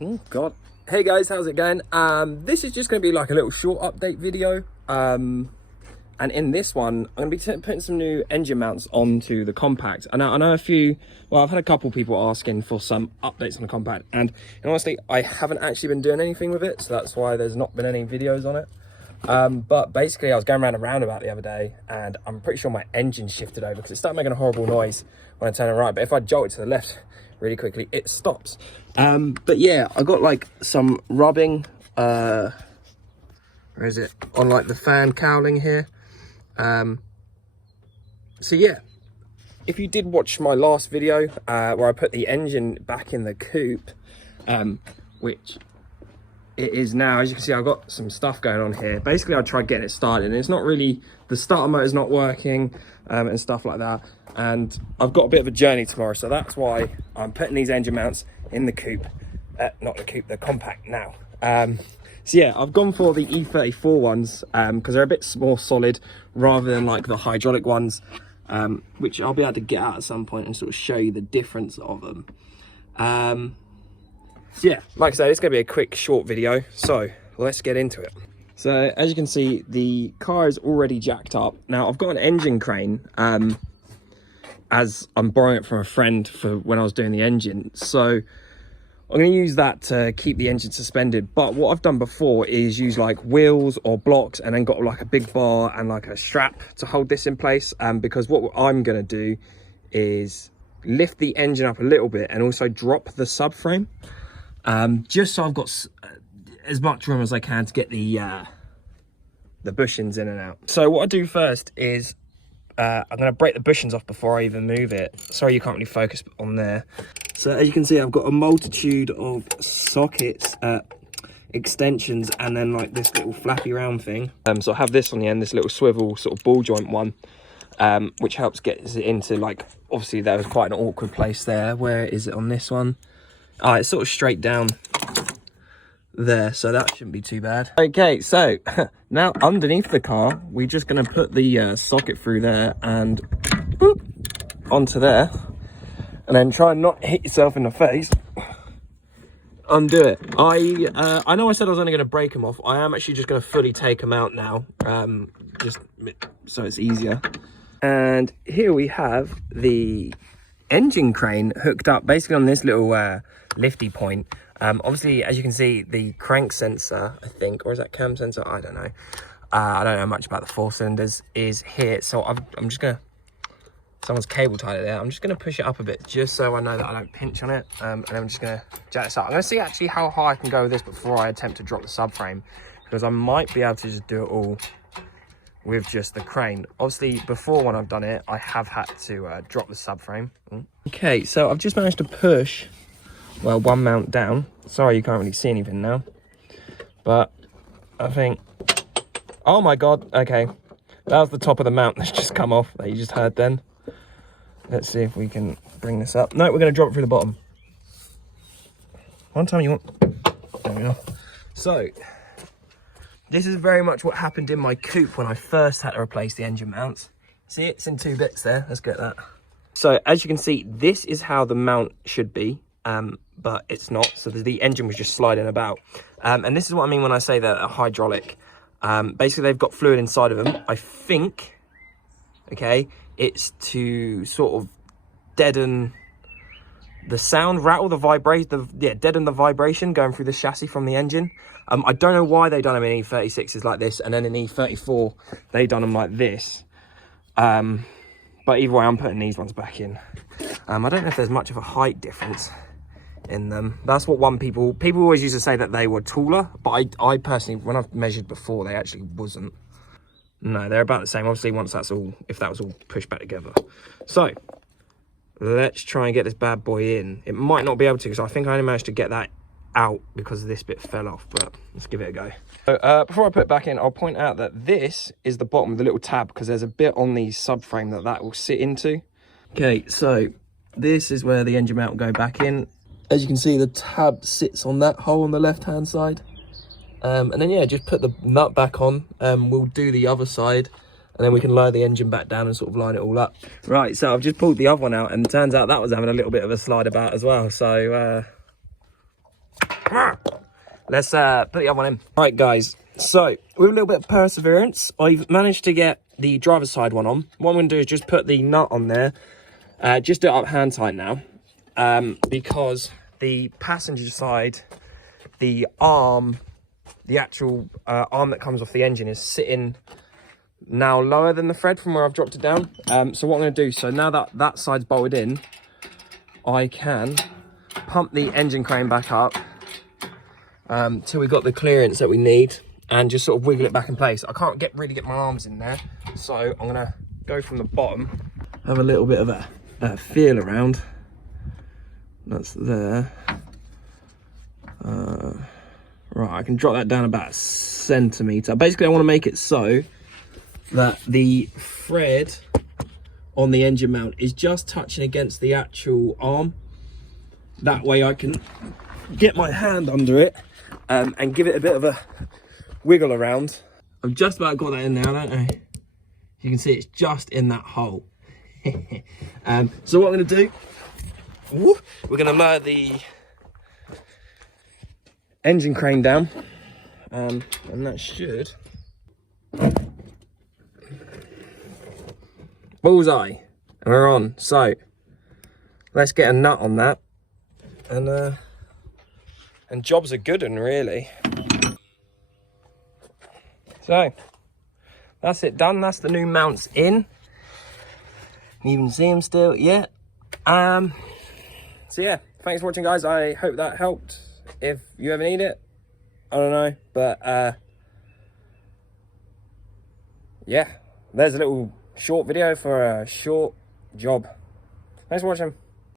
Oh god. Hey guys, how's it going? This is just going to be like a little short update video. And in this one, I'm going to be putting some new engine mounts onto the compact. And I know I've had a couple people asking for some updates on the compact. And honestly, I haven't actually been doing anything with it. So that's why there's not been any videos on it. But basically, I was going around a roundabout the other day. And I'm pretty sure my engine shifted over because it started making a horrible noise when I turn it right. But if I jolt it to the left really quickly, it stops. But yeah, I got like some rubbing, where is it? On like the fan cowling here. So yeah, if you did watch my last video where I put the engine back in the coupe, which it is now, as you can see, I've got some stuff going on here. Basically, I tried getting it started and it's not really, the starter motor's not working, and stuff like that. And I've got a bit of a journey tomorrow, so that's why I'm putting these engine mounts in the coupe, not the coupe, the compact now. So yeah, I've gone for the E34 ones because they're a bit more solid rather than like the hydraulic ones, which I'll be able to get out at some point and sort of show you the difference of them. So yeah, like I said, it's going to be a quick short video, so let's get into it. So as you can see, the car is already jacked up. Now I've got an engine crane, as I'm borrowing it from a friend for when I was doing the engine. So I'm going to use that to keep the engine suspended. But what I've done before is use like wheels or blocks and then got like a big bar and like a strap to hold this in place. Because what I'm going to do is lift the engine up a little bit and also drop the subframe. Just so I've got as much room as I can to get the bushings in and out. So what I do first is I'm going to break the bushings off before I even move it. Sorry you can't really focus on there. So as you can see, I've got a multitude of sockets, extensions, and then like this little flappy round thing. So I have this on the end, this little swivel sort of ball joint one, which helps get it into like, obviously there was quite an awkward place there. Where is it on this one? It's sort of straight down there, so that shouldn't be too bad. Okay, so now underneath the car, we're just going to put the socket through there and boop, onto there. And then try and not hit yourself in the face. Undo it. I know I said I was only going to break them off. I am actually just going to fully take them out now, just so it's easier. And here we have the engine crane hooked up basically on this little lifty point. Obviously, as you can see, the crank sensor, I think, or is that cam sensor? I don't know. I don't know much about the 4 cylinders is here. So I'm just going to, someone's cable tied it there. I'm just going to push it up a bit just so I know that I don't pinch on it. And then I'm just going to jack this up. I'm going to see actually how high I can go with this before I attempt to drop the subframe, because I might be able to just do it all with just the crane. Obviously, before when I've done it, I have had to drop the subframe. Okay, so I've just managed to push, well, one mount down. Sorry, you can't really see anything now. But I think, oh my God, okay. That was the top of the mount that's just come off that you just heard then. Let's see if we can bring this up. No, we're going to drop it through the bottom. One time you want... There we are. So, this is very much what happened in my coupe when I first had to replace the engine mounts. See, it's in 2 bits there. Let's get that. So, as you can see, this is how the mount should be, but it's not. So, the engine was just sliding about. And this is what I mean when I say that a hydraulic. Basically, they've got fluid inside of them. I think, okay, it's to sort of deaden the sound, rattle the vibration, deaden the vibration going through the chassis from the engine. I don't know why they done them in E36s like this, and then in E34 they done them like this. But either way, I'm putting these ones back in. I don't know if there's much of a height difference in them. That's what people always used to say, that they were taller, but I personally, when I've measured before, they actually wasn't. No, they're about the same. Obviously, once that's all, if that was all pushed back together. So let's try and get this bad boy in. It might not be able to, because I think I only managed to get that out because this bit fell off, but let's give it a go. So before I put it back in, I'll point out that this is the bottom of the little tab, because there's a bit on the subframe that will sit into. Okay, so this is where the engine mount will go back in. As you can see, the tab sits on that hole on the left hand side. And then yeah, just put the nut back on. We'll do the other side, and then we can lower the engine back down and sort of line it all up. Right, so I've just pulled the other one out, and it turns out that was having a little bit of a slide about as well. So Let's put the other one in. Right, guys. So with a little bit of perseverance, I've managed to get the driver's side one on. What I'm going to do is just put the nut on there. Just do it up hand tight now, because the passenger side, the arm, the actual arm that comes off the engine is sitting now lower than the thread from where I've dropped it down. So what I'm going to do, so now that that side's bolted in, I can pump the engine crane back up till we got the clearance that we need, and just sort of wiggle it back in place. I can't really get my arms in there, so I'm going to go from the bottom, have a little bit of a feel around. That's there. Right, I can drop that down about a centimetre. Basically, I want to make it so that the thread on the engine mount is just touching against the actual arm. That way I can get my hand under it and give it a bit of a wiggle around. I've just about got that in there, don't I? You can see it's just in that hole. So what I'm going to do, we're going to lower the engine crane down, and that should... Bullseye, and we're on. So let's get a nut on that, and jobs are good and really. So that's it done. That's the new mounts in. You can see them still, yeah. So yeah, thanks for watching, guys. I hope that helped. If you ever need it, I don't know, but yeah, there's a little short video for a short job. Thanks for watching.